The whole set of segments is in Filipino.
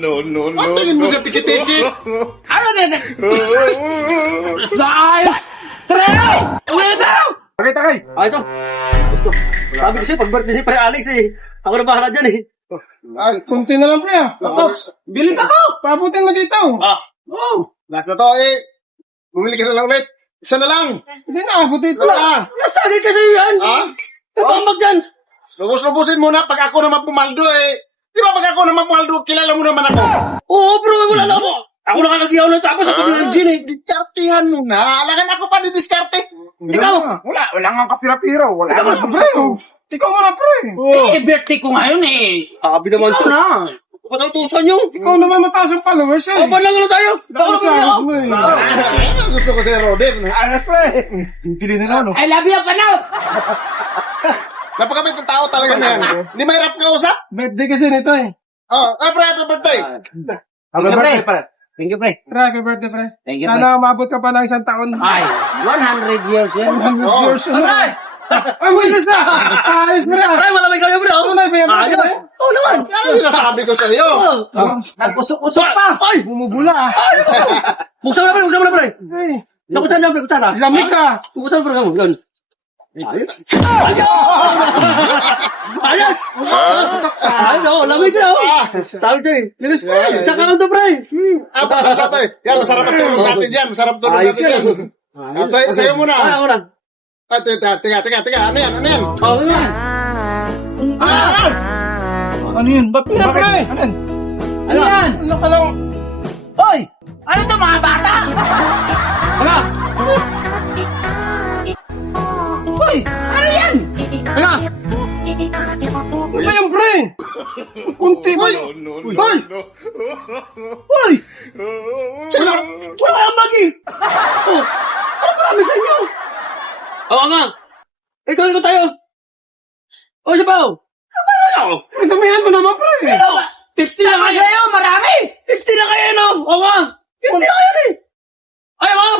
No. Ang tingin mo sa tiki-tiki? Ano din? Size 3! Wait daw! Takay. Ah, ito. Gusto. Sabi ko sa'yo, pag birthday ni Pre Alex ako na bahala dyan Ay, kunti na lang pre Basta, bilit ako. Pabutin mo dito. Last na to bumili ka na lang ulit. Isa na lang. Hindi na, buti ito lang. Last target kasi yan. Napambag dyan. Lubos-lubusin muna pag ako naman pumaldo Di ba pag ako naman pumaldo, kilala mo naman ako. Oo, bro, wala na ako. Ako nakalagyaw ng tapos sa tuloy ng gin Diskartihan mo na. Alagan ako pa diskarte. Ikaw. Wala nga kapira-pira. Wala nga pre. Ikaw mo na pre. Birthday ko ngayon Sabi naman Ikaw siya. na. Patautusan yung. Ikaw naman mataas ang followers O, paano lang tayo? Ako na ako. Gusto ko si Rodin. Ayos pre. Pili na no. I love you, Panaw! Napakabait ng tao talaga na yan. Hindi mahirap ka usap? Birthday kasi nito Pre, happy birthday. Happy birthday, pre. Thank you, pre. Pre, happy birthday, pre. Thank you, pre. Sana umabot ka pa ng isang taon. Ay, 100 years yan. 100 Oh. years old. Ay, wala sa! Ayos, pre. Aray, malamig kayo, bro. Ano na, pre? Ayos. Oo naman. Ano yung nasabi ko sa iyo? Nagkusok-kusok pa. Ay! Bumubula. Buksan mo na, pre. Buksan mo na, pre. Ay, Nakutan niya, pre. Kutsara. lamig ka. Buksan mo, pre. Ganun. Ayos. Ayos! Ayos, oh, lamig na, oh. Sabi ko Bilis, pre. Isa ka lang to, pre. Bakit to Yan, masarap ang tulog natin dyan. Masarap tulog Ayos natin dyan. Sa'yo muna. Ay, ako lang. Teka. Ano yan? Oo nga. Ano yun? Ba't pre? Ano yun? Ano yan? Ano ka lang? Hoy! Ano to mga bata? Ano? Hoy! Ano yan? Ano? Ano ba yung pre? Kunti ba? Hoy! Hoy! Wala kayang bagi! Oh! Ano marami sa inyo? Oo nga! Ikaw tayo! O, siya pa! Ay, damihan mo naman, pre. 50 na kayo! Kayo, marami! 50 na kayo, no? Oo nga! 50 na kayo, eh! Ayaw mo!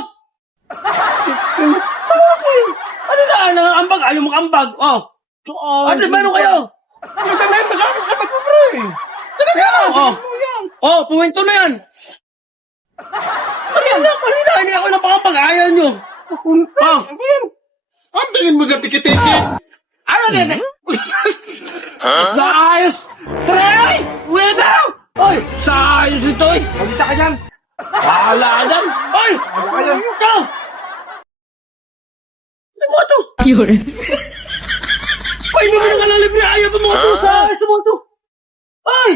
Ano na? Ambag? Ayaw mo kambag! Oh! Ano, meron kayo? Ay, damihan mo sa akin. Sapat mo, pre. Oh! Oh, puwento na yan! Kanina, hindi ako napakambag. Ayaw nyo! Oh! Ang tingin mo sa tiki-tiki? Ano din? Size 3! Wait daw! Hoy! Size nito Mag-isa ka dyan. Wala ka dyan! Hoy! Ikaw! Ano mo ito? Ay, hindi mo na kalalibre. Ayaw pa mga ito. Sa mo ito. Ay!